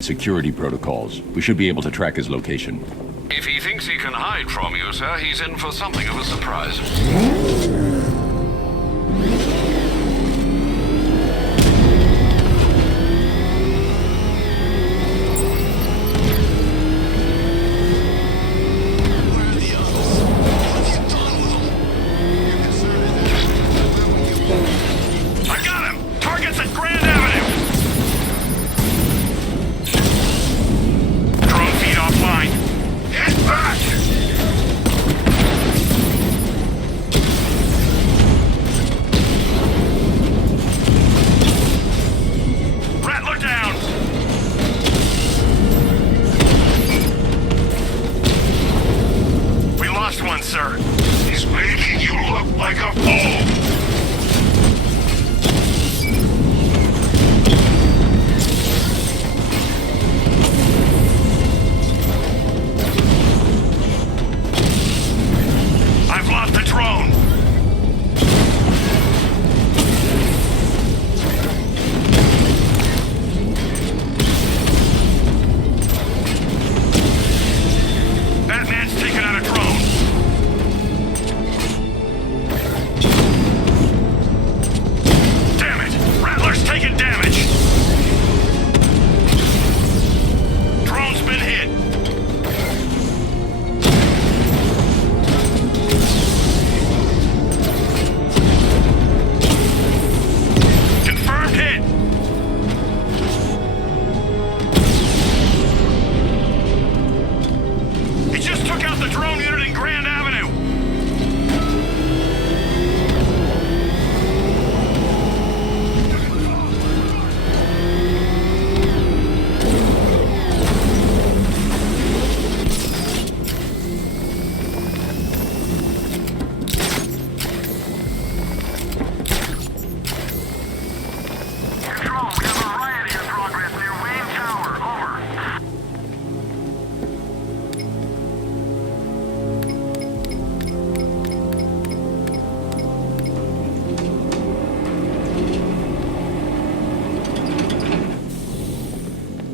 security protocols. We should be able to track his location. If he thinks he can hide from you, sir, he's in for something of a surprise.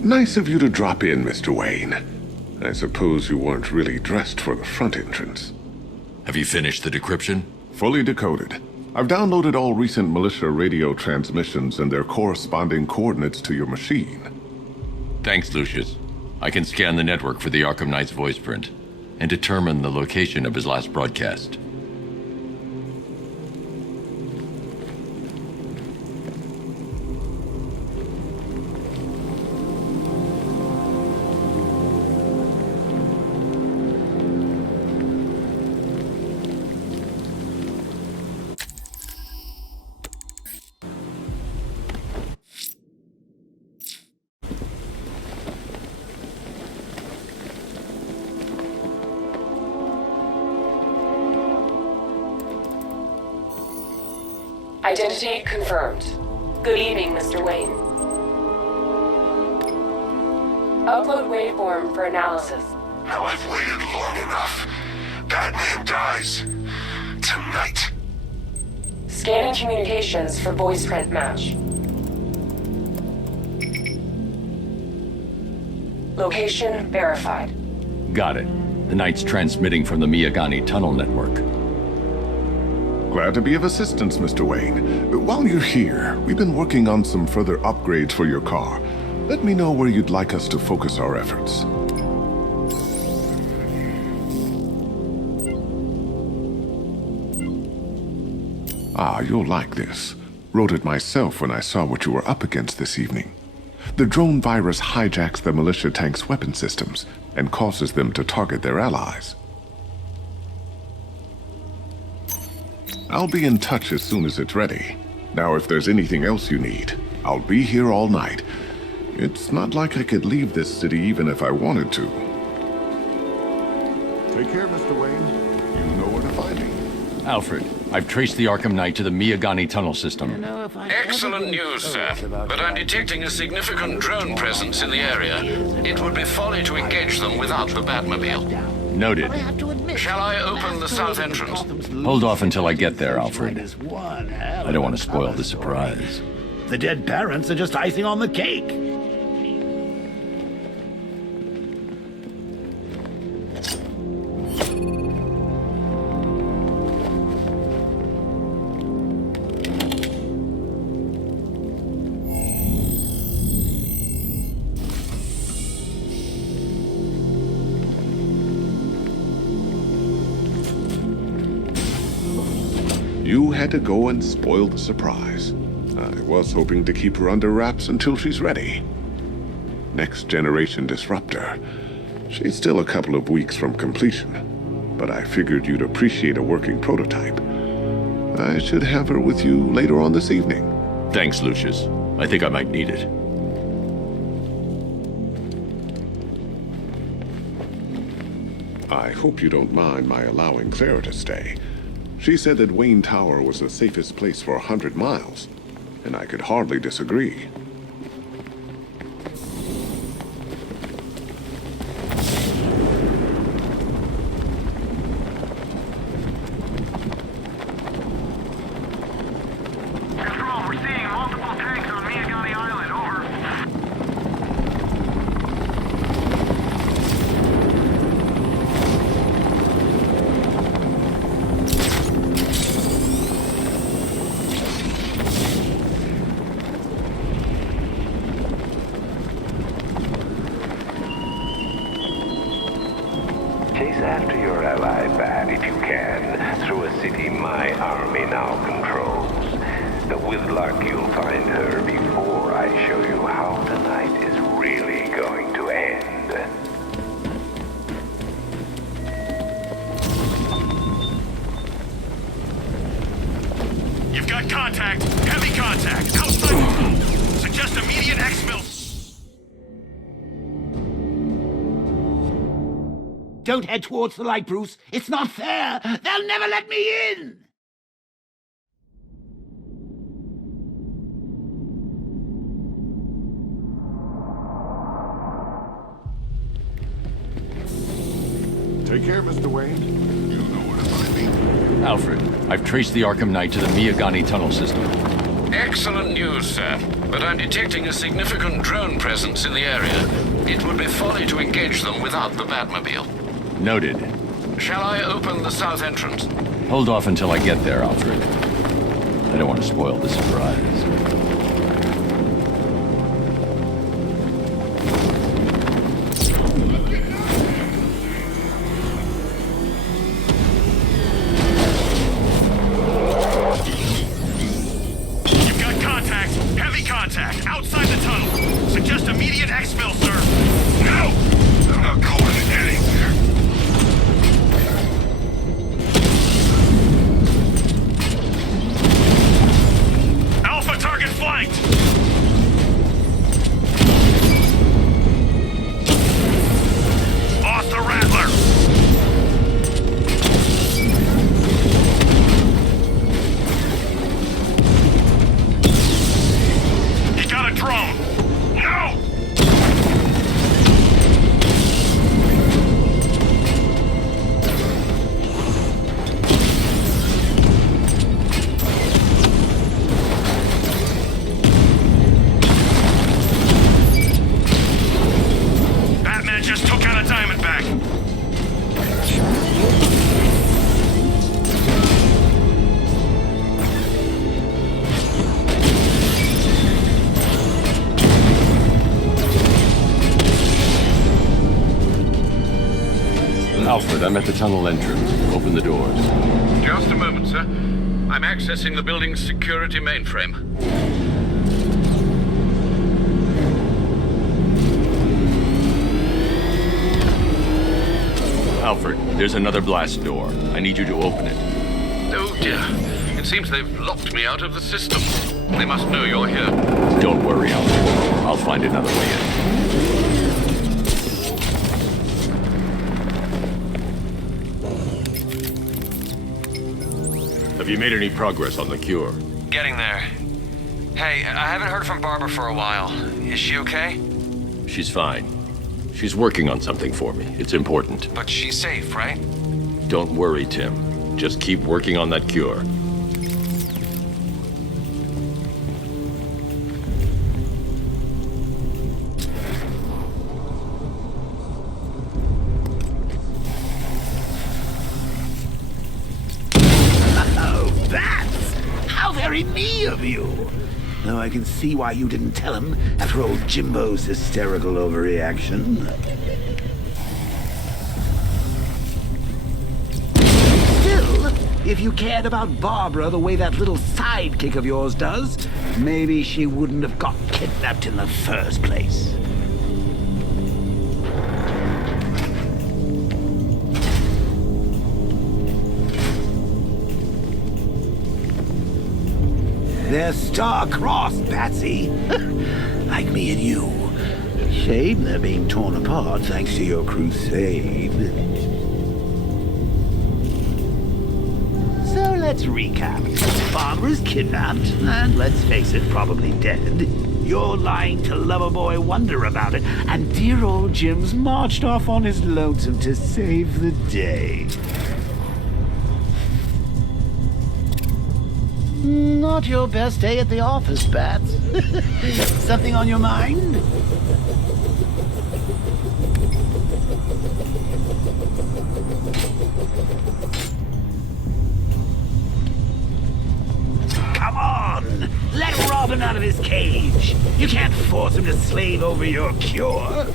Nice of you to drop in, Mr. Wayne. I suppose you weren't really dressed for the front entrance. Have you finished the decryption? Fully decoded. I've downloaded all recent militia radio transmissions and their corresponding coordinates to your machine. Thanks, Lucius. I can scan the network for the Arkham Knight's voice print and determine the location of his last broadcast. Identity confirmed. Good evening, Mr. Wayne. Upload waveform for analysis. Now I've waited long enough. Batman dies. Tonight. Scanning communications for voice print match. Location verified. Got it. The Knight's transmitting from the Miyagani tunnel network. Glad to be of assistance, Mr. Wayne. While you're here, we've been working on some further upgrades for your car. Let me know where you'd like us to focus our efforts. Ah, you'll like this. Wrote it myself when I saw what you were up against this evening. The drone virus hijacks the militia tank's weapon systems and causes them to target their allies. I'll be in touch as soon as it's ready. Now, if there's anything else you need, I'll be here all night. It's not like I could leave this city even if I wanted to. Take care, Mr. Wayne. You know where to find me. Alfred, I've traced the Arkham Knight to the Miyagani tunnel system. Excellent news, sir. But I'm detecting a significant drone presence in the area. It would be folly to engage them without the Batmobile. Noted. Shall I open the south entrance? Hold off until I get there, Alfred. I don't want to spoil the surprise. The dead parents are just icing on the cake. had to go and spoil the surprise. I was hoping to keep her under wraps until she's ready. Next generation disruptor. She's still a couple of weeks from completion, but I figured you'd appreciate a working prototype. I should have her with you later on this evening. Thanks, Lucius. I think I might need it. I hope you don't mind my allowing Clara to stay. She said that Wayne Tower was the safest place for 100 miles, and I could hardly disagree. Control, we're seeing multiple tanks on Miyagani Island, over. Chase after your ally, Bat, if you can, through a city my army now controls. With luck, you'll find her before I show you how tonight is really going to end. You've got contact. Heavy contact. Outside the tunnel. Suggest immediate exfil. Don't head towards the light, Bruce. It's not fair. They'll never let me in. Take care, Mr. Wayne. You know where to find me. Alfred, I've traced the Arkham Knight to the Miyagani tunnel system. Excellent news, sir. But I'm detecting a significant drone presence in the area. It would be folly to engage them without the Batmobile. Noted. Shall I open the south entrance? Hold off until I get there, Alfred. I don't want to spoil the surprise. You've got contact. Heavy contact. Outside the tunnel. Suggest immediate exfil, sir. No! I'm not going anywhere. Alpha target flanked. Lost the Rattler. He got a drone. No! Batman just took out a Diamondback. Alfred, I'm at the tunnel entrance. Open the doors. Just a moment, sir. I'm accessing the building's security mainframe. Alfred, there's another blast door. I need you to open it. Oh dear. It seems they've locked me out of the system. They must know you're here. Don't worry, Alfred. I'll find another way in. Have you made any progress on the cure? Getting there. Hey, I haven't heard from Barbara for a while. Is she okay? She's fine. She's working on something for me. It's important. But she's safe, right? Don't worry, Tim. Just keep working on that cure. Oh, bats! How very me of you! Though I can see why you didn't tell him after old Jimbo's hysterical overreaction. Still, If you cared about Barbara the way that little sidekick of yours does, maybe she wouldn't have got kidnapped in the first place. They're star-crossed, Patsy. Like me and you. Shame they're being torn apart thanks to your crusade. So let's recap. Barbara's kidnapped, and let's face it, probably dead. You're lying to Loverboy Wonder about it, and dear old Jim's marched off on his lonesome to save the day. Not your best day at the office, Bats. Something on your mind? Come on! Let Robin out of his cage! You can't force him to slave over your cure!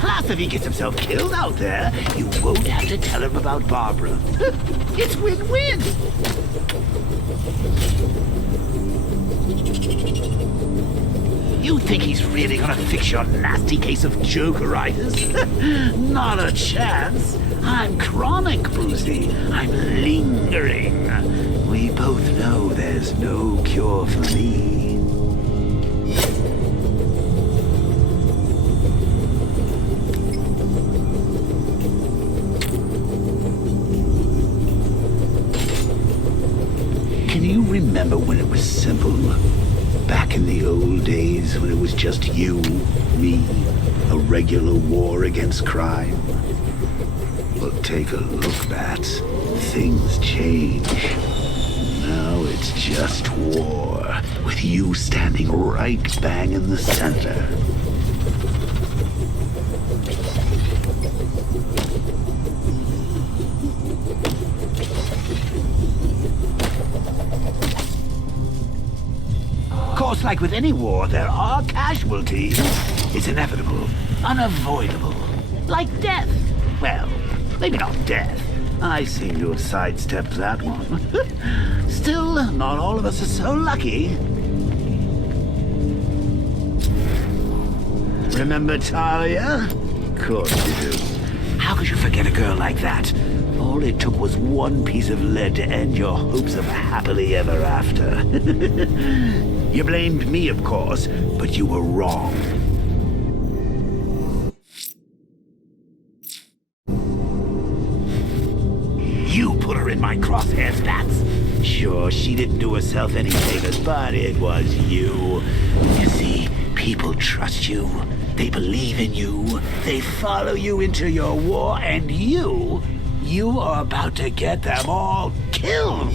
Plus, if he gets himself killed out there, you won't have to tell him about Barbara. It's win-win! You think he's really gonna fix your nasty case of jokeritis? Not a chance. I'm chronic, Brucey. I'm lingering. We both know there's no cure for me. Can you remember when it was simple? Back in the old days when it was just you, me, a regular war against crime? Well, take a look, Bats. Things change. Now it's just war, with you standing right bang in the center. Of course, like with any war, there are casualties. It's inevitable, unavoidable. Like death. Well, maybe not death. I seem to have sidestepped that one. Still, not all of us are so lucky. Remember Talia? Of course you do. How could you forget a girl like that? All it took was one piece of lead to end your hopes of happily ever after. You blamed me, of course, but you were wrong. You put her in my crosshairs, Bats. Sure, she didn't do herself any favors, but it was you. You see, people trust you. They believe in you. They follow you into your war, and you are about to get them all killed.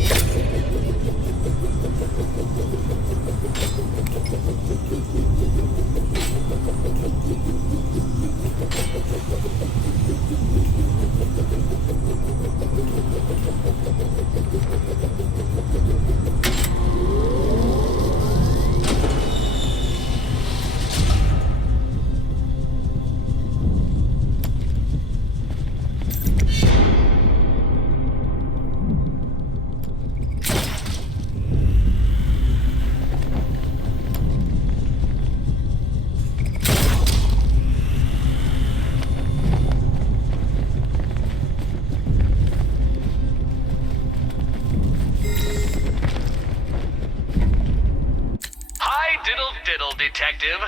Detective.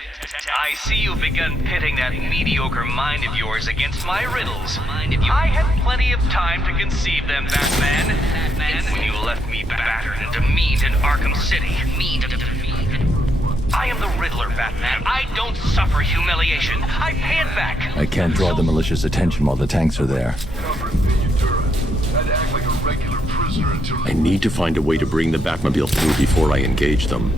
I see you've begun pitting that mediocre mind of yours against my riddles. I had plenty of time to conceive them, Batman. When you left me battered and demeaned in Arkham City. I am the Riddler, Batman. I don't suffer humiliation. I pay it back. I can't draw the militia's attention while the tanks are there. I need to find a way to bring the Batmobile through before I engage them.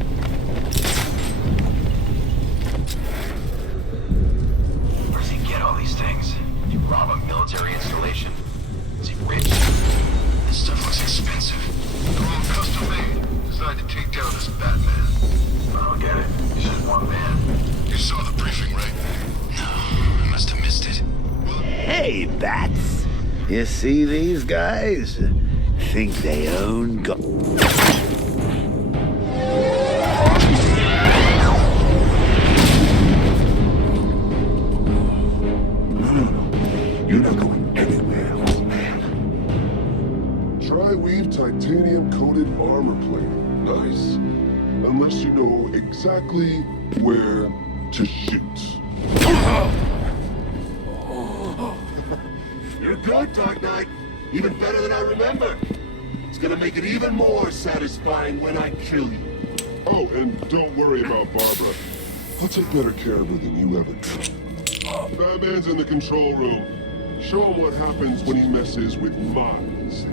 Rob a military installation. Is he rich? This stuff looks expensive. They're all custom made. Designed to take down this Batman. I don't get it. He's just one man. You saw the briefing, right? No, I must have missed it. Hey, bats. You see these guys? Think they own You're not going anywhere, old man. Tri-weave titanium-coated armor plate. Nice. Unless you know exactly where to shoot. You're good, Dark Knight. Even better than I remember. It's gonna make it even more satisfying when I kill you. Oh, and don't worry about Barbara. I'll take better care of her than you ever did. Batman's in the control room. Show him what happens when he messes with minds.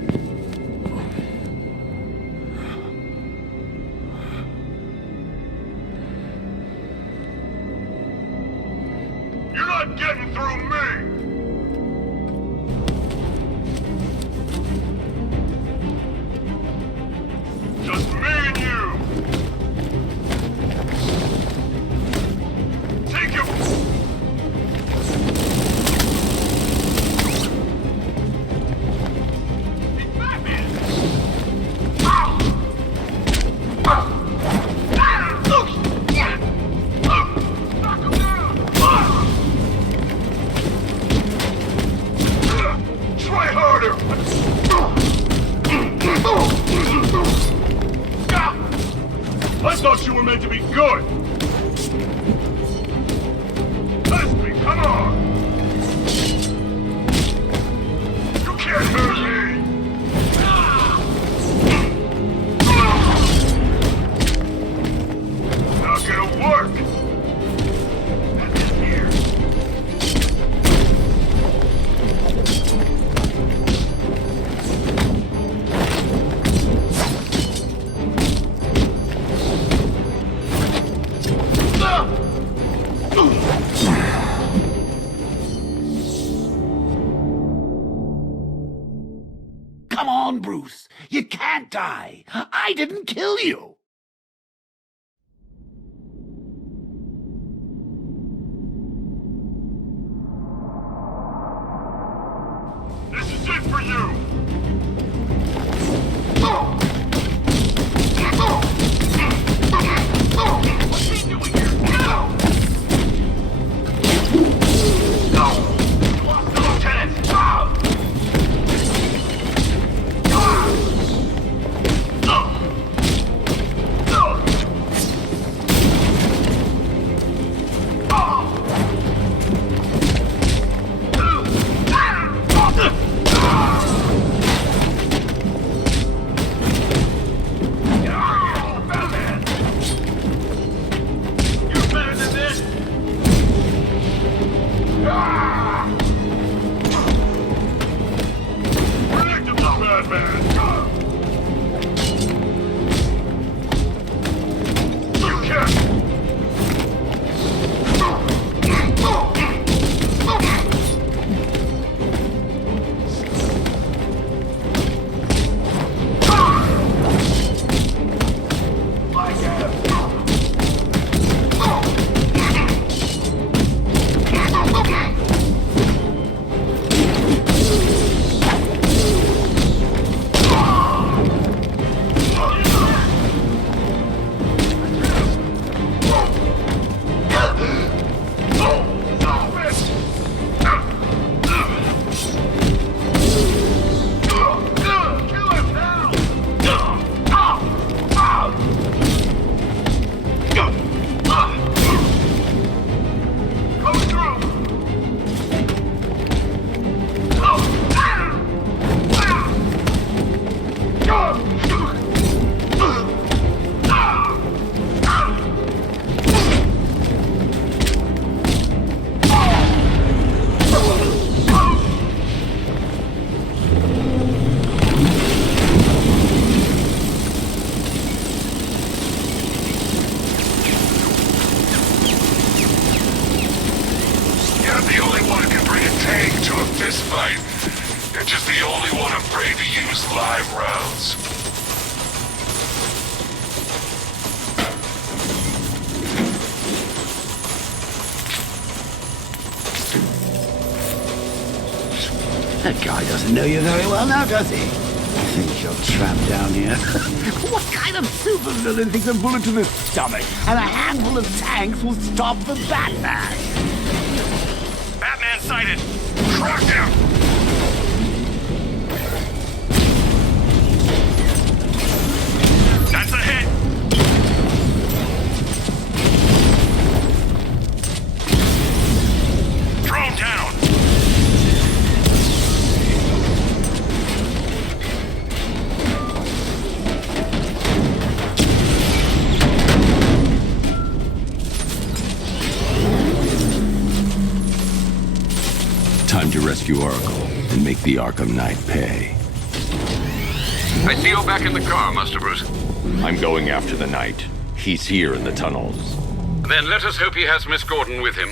You're not getting through me! Just me and you! Take him! It's Batman! Knock him down! Try harder! I thought you were meant to be good! Leslie, come on! You can't hurt me! Not gonna work! That's it here. Come on, Bruce. You can't die. I didn't kill you. This is it for you! What's he doing here? No! No! You lost the lieutenant! That guy doesn't know you very well now, does he? Thinks you're trapped down here. What kind of supervillain thinks a bullet to the stomach and a handful of tanks will stop the Batman? Batman sighted! Track him! That's a hit! Drone down! Time to rescue Oracle and make the Arkham Knight pay. I see you're back in the car, Master Bruce. I'm going after the Knight. He's here in the tunnels. Then let us hope he has Miss Gordon with him.